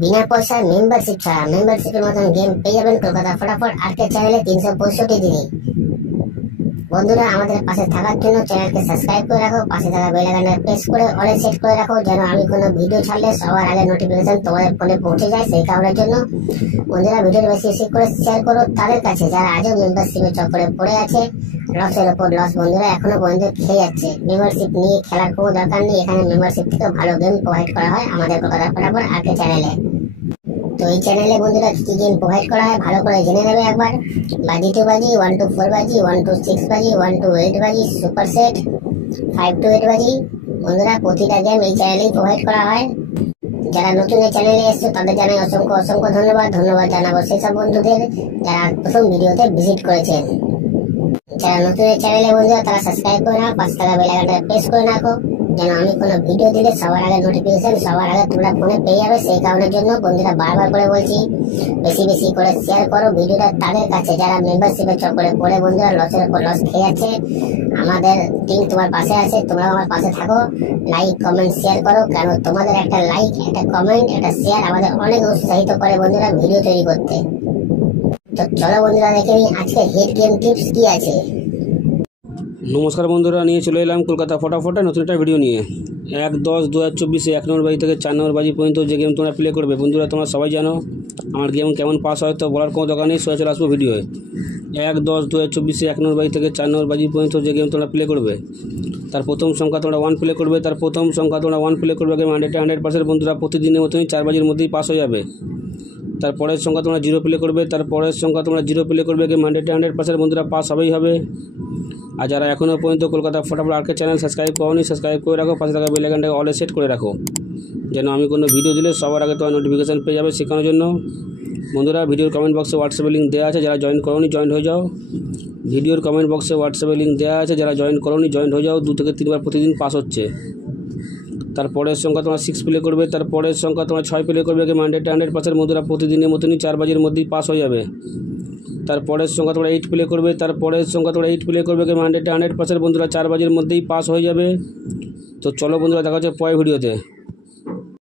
বিনা পয়সায় মেম্বারশিপ ছাড়া মেম্বারশিপের মতন গেম পেয়ে যাবেন কলকাতা ফটাফট আর্কেড চ্যানেলে 365 দিনই। বন্ধুরা, আমাদের পাশে থাকার জন্য চ্যানেলকে সাবস্ক্রাইব করে রাখো, পাশে থাকা বেল আইকনটা প্রেস করে অলে সেট করে রাখো, যেন আমি কোনো ভিডিও ছাড়লে সবার আগে নোটিফিকেশন তোমাদের ফোনে পৌঁছে যায়। সেই কারণের জন্য বন্ধুরা, ভিডিওটি বেশি বেশি করে শেয়ার করো তাদের কাছে যারা আজও মেম্বারশিপের চক্করে পড়ে আছে। লসের ওপর লস বন্ধুরা এখনো পর্যন্ত খেয়ে যাচ্ছে। মেম্বারশিপ নিয়ে খেলার কোনো দরকার নেই, এখানে মেম্বারশিপ থেকে ভালো গেম প্রোভাইড করা হয় আমাদের কলকাতা ফটাফট আর্কেড চ্যানেলে। তো এই চ্যানেলে বন্ধুরা কি গেম প্রোভাইড করা হয় ভালো করে জেনে নেবে একবার। বাজি 2 বাজি, 1 to 4 বাজি, 1 to 6 বাজি, 1 to 8 বাজি, সুপার সেট 5 to 8 বাজি। বন্ধুরা, প্রতিটা গেম এই চ্যানেলেই প্রোভাইড করা হয়। যারা নতুন এই চ্যানেলে এসছে তাদের জানাই অসংখ্য অসংখ্য ধন্যবাদ। ধন্যবাদ জানাবো সেসব বন্ধুদের যারা প্রথম ভিডিওতে ভিজিট করেছেন। যারা নতুন এই চ্যানেলে বন্ধুরা তারা সাবস্ক্রাইব করে নাও, পাশে থাকা বেল আইকনটা প্রেস করে রাখো, যেন আমি কোনো ভিডিও দিলে সবার আগে নোটিফিকেশন সবার আগে তোমরা ফোনে পেয়ে যাবে। সেই কারণের জন্য বন্ধুরা বারবার করে বলছি, বেশি বেশি করে শেয়ার করো ভিডিওটা তাদের কাছে যারা মেম্বারশিপের চক্করে পড়ে বন্ধুরা লসের উপর লস খেয়ে যাচ্ছে। আমাদের টিম তোমার পাশে আছে, তোমরাও আমার পাশে থাকো। লাইক কমেন্ট শেয়ার করো, কারণ তোমাদের একটা লাইক, একটা কমেন্ট, একটা শেয়ার আমাদের অনেক উৎসাহিত করে বন্ধুরা ভিডিও তৈরি করতে। তো চলো বন্ধুরা দেখে নিই আজকে হিট গেম টিপস কি আছে। নমস্কার বন্ধুরা, নিয়ে চলে এলাম কলকাতা ফটাফটে নতুন একটা ভিডিও নিয়ে। 1-10-2024 1 নম্বর বাজি থেকে 4 নম্বর বাজি পর্যন্ত যে গেম তোমরা প্লে করবে বন্ধুরা তোমরা সবাই জানো আমার গেম কেমন পাস হয়, তো বলার কোনো দরকার নেই, সোজা চলে আসবো ভিডিওয়ে। 1-10-2024 1 নম্বর বাজি থেকে 4 নম্বর বাজি পর্যন্ত যে গেম তোমরা প্লে করবে তার প্রথম সংখ্যা তোমরা 1 প্লে করবে, তার প্রথম সংখ্যা তোমরা 1 প্লে করবে। গেম 100% বন্ধুরা প্রতিদিনের মতনই 4 বাজির মধ্যেই পাস হয়ে যাবে। তারপরের সংখ্যা তোমরা 0 প্লে করবে, তারপরের সংখ্যা তোমরা 0 প্লে করবে। গেম 100% বন্ধুরা পাস হবেই হবে। আর যারা এখনও পর্যন্ত কলকাতা ফটাফট আর্কেড চ্যানেল সাবস্ক্রাইব করোনি সাবস্ক্রাইব করে রাখো, পাশে থাকা বেল আইকনটাকে অলে সেট করে রাখো, যেন আমি কোনো ভিডিও দিলে সবার আগে তোমার নোটিফিকেশান পেয়ে যাবে। শেখানোর জন্য বন্ধুরা ভিডিওর কমেন্ট বক্সে হোয়াটসঅ্যাপে লিঙ্ক দেওয়া আছে, যারা জয়েন করোনি জয়েন হয়ে যাও। ভিডিওর কমেন্ট বক্সে হোয়াটসঅ্যাপে লিঙ্ক দেওয়া আছে, যারা জয়েন করোনি জয়েন হয়ে যাও। 2 থেকে 3 বার প্রতিদিন পাস হচ্ছে। তারপরের সংখ্যা তোমরা 6 প্লে করবে, তারপরের সংখ্যা তোমরা 6 প্লে করবে। গেম 100% বন্ধুরা প্রতিদিনের মতনই 4 বাজির মধ্যেই পাস হয়ে যাবে। তারপরের সংখ্যা তোমরা 8 প্লে করবে, তারপরের সংখ্যা তোমরা 8 প্লে করবে। গেম 100% বন্ধুরা 4 বাজির মধ্যেই পাস হয়ে যাবে। তো চলো বন্ধুরা দেখা হচ্ছে পরের ভিডিওতে।